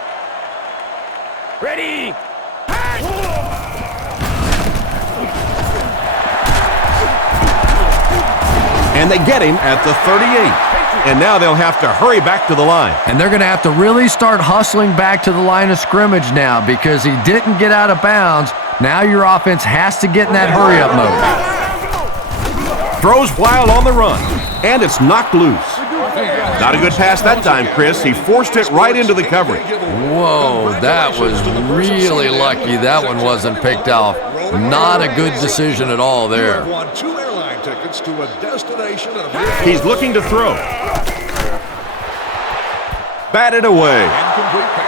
Ready. And they get him at the 38. And now they'll have to hurry back to the line. And they're going to have to really start hustling back to the line of scrimmage now because he didn't get out of bounds. Now your offense has to get in that hurry-up mode. Throws while on the run. And it's knocked loose. Not a good pass that time, Chris. He forced it right into the coverage. Whoa, that was really lucky that one wasn't picked off. Not a good decision at all there. He's looking to throw. Batted away.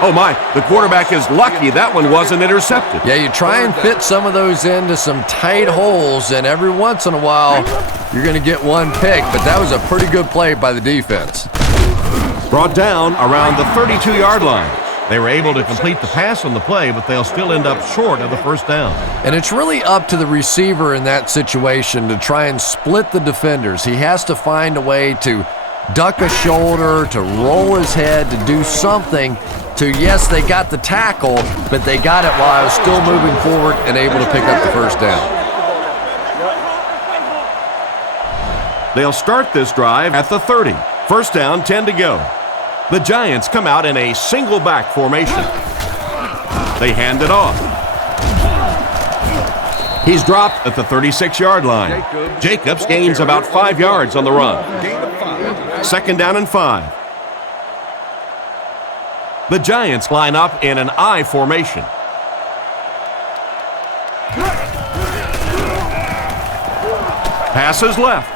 Oh my, the quarterback is lucky that one wasn't intercepted. Yeah, you try and fit some of those into some tight holes, and every once in a while, you're going to get one pick, but that was a pretty good play by the defense. Brought down around the 32-yard line. They were able to complete the pass on the play, but they'll still end up short of the first down. And it's really up to the receiver in that situation to try and split the defenders. He has to find a way to duck a shoulder, to roll his head, to do something to, yes, they got the tackle, but they got it while I was still moving forward and able to pick up the first down. They'll start this drive at the 30. 1st down, 10 to go. The Giants come out in a single back formation. They hand it off. He's dropped at the 36-yard line. Jacobs gains about 5 yards on the run. 2nd down and 5. The Giants line up in an I formation. Passes left.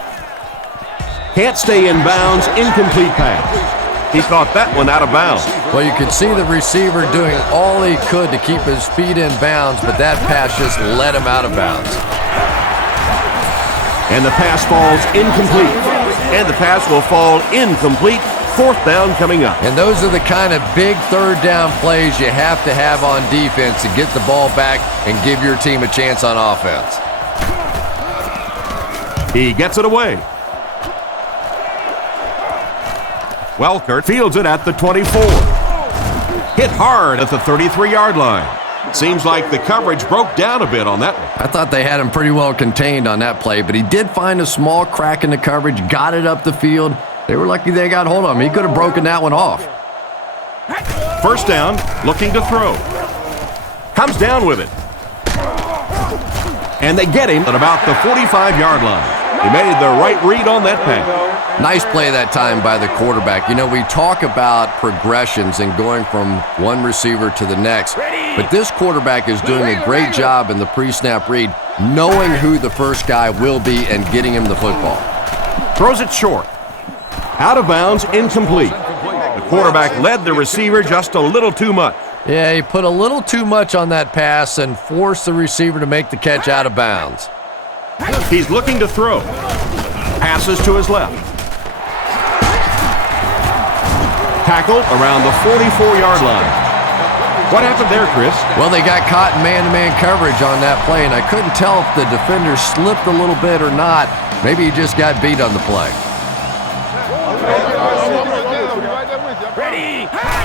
Can't stay in bounds. Incomplete pass. He caught that one out of bounds. Well, you could see the receiver doing all he could to keep his feet in bounds, but that pass just let him out of bounds. And the pass falls incomplete. And the pass will fall incomplete. 4th down coming up. And those are the kind of big 3rd down plays you have to have on defense to get the ball back and give your team a chance on offense. He gets it away. Welkert fields it at the 24. Hit hard at the 33-yard line. Seems like the coverage broke down a bit on that one. I thought they had him pretty well contained on that play, but he did find a small crack in the coverage, got it up the field. They were lucky they got hold of him. He could have broken that one off. First down, looking to throw. Comes down with it. And they get him at about the 45-yard line. He made the right read on that pass. Nice play that time by the quarterback. You know, we talk about progressions and going from one receiver to the next, but this quarterback is doing a great job in the pre-snap read, knowing who the first guy will be and getting him the football. Throws it short. Out of bounds, incomplete. The quarterback led the receiver just a little too much. Yeah, he put a little too much on that pass and forced the receiver to make the catch out of bounds. He's looking to throw. Passes to his left. Tackled around the 44-yard line. What happened there, Chris? Well, they got caught in man-to-man coverage on that play, and I couldn't tell if the defender slipped a little bit or not. Maybe he just got beat on the play.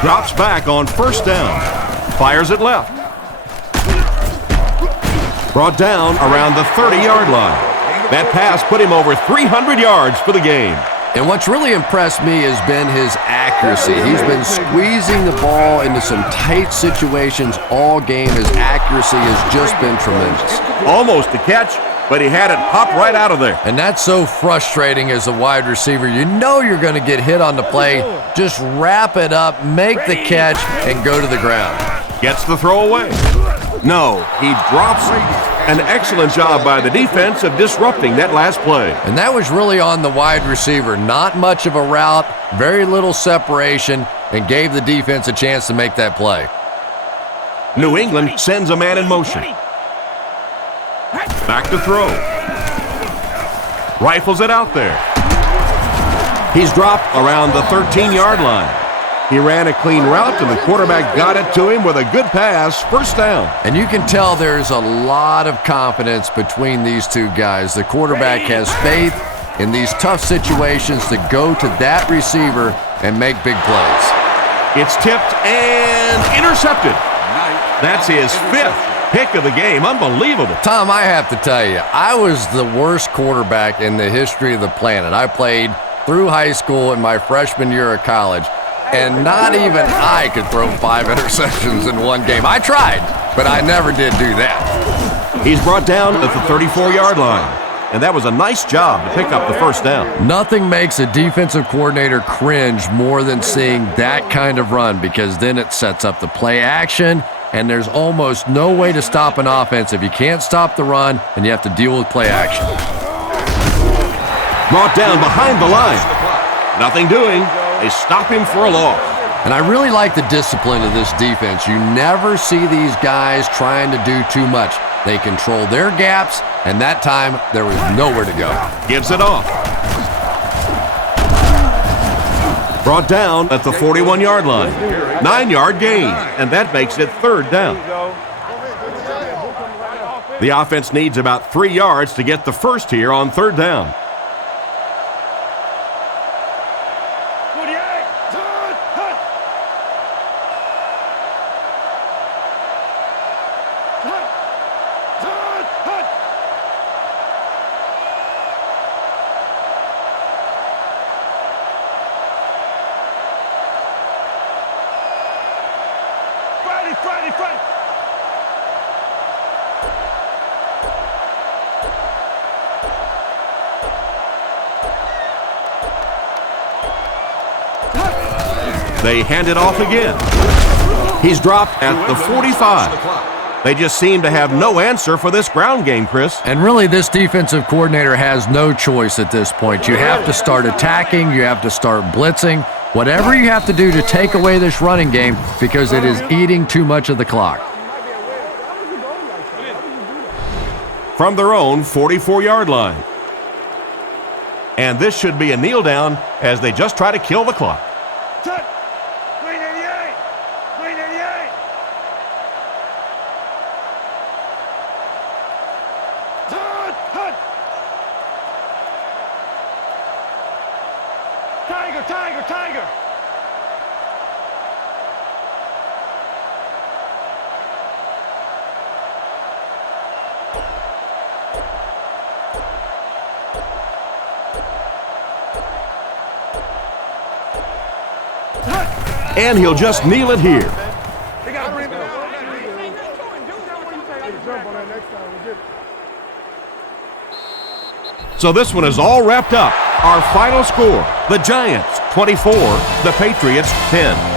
Drops back on first down. Fires it left. Brought down around the 30-yard line. That pass put him over 300 yards for the game. And what's really impressed me has been his accuracy. He's been squeezing the ball into some tight situations all game. His accuracy has just been tremendous. Almost a catch, but he had it pop right out of there. And that's so frustrating as a wide receiver. You know you're going to get hit on the play. Just wrap it up, make the catch, and go to the ground. Gets the throw away. No, he drops it. An excellent job by the defense of disrupting that last play. And that was really on the wide receiver. Not much of a route, very little separation, and gave the defense a chance to make that play. New England sends a man in motion. Back to throw. Rifles it out there. He's dropped around the 13-yard line. He ran a clean route, and the quarterback got it to him with a good pass, first down. And you can tell there's a lot of confidence between these two guys. The quarterback has faith in these tough situations to go to that receiver and make big plays. It's tipped and intercepted. That's his fifth pick of the game. Unbelievable. Tom, I have to tell you, I was the worst quarterback in the history of the planet. I played through high school and my freshman year of college. And not even I could throw 5 interceptions in one game. I tried, but I never did do that. He's brought down at the 34-yard line. And that was a nice job to pick up the first down. Nothing makes a defensive coordinator cringe more than seeing that kind of run, because then it sets up the play action, and there's almost no way to stop an offense if you can't stop the run and you have to deal with play action. Brought down behind the line. Nothing doing. They stop him for a loss. And I really like the discipline of this defense. You never see these guys trying to do too much. They control their gaps, and that time there was nowhere to go. Gives it off. Brought down at the 41-yard line. 9-yard gain, and that makes it third down. The offense needs about 3 yards to get the first here on third down. They hand it off again. He's dropped at the 45. They just seem to have no answer for this ground game, Chris. And really, this defensive coordinator has no choice at this point. You have to start attacking. You have to start blitzing. Whatever you have to do to take away this running game, because it is eating too much of the clock. From their own 44-yard line. And this should be a kneel down as they just try to kill the clock. Tiger! And he'll just kneel it here. So this one is all wrapped up. Our final score, the Giants 24, the Patriots 10.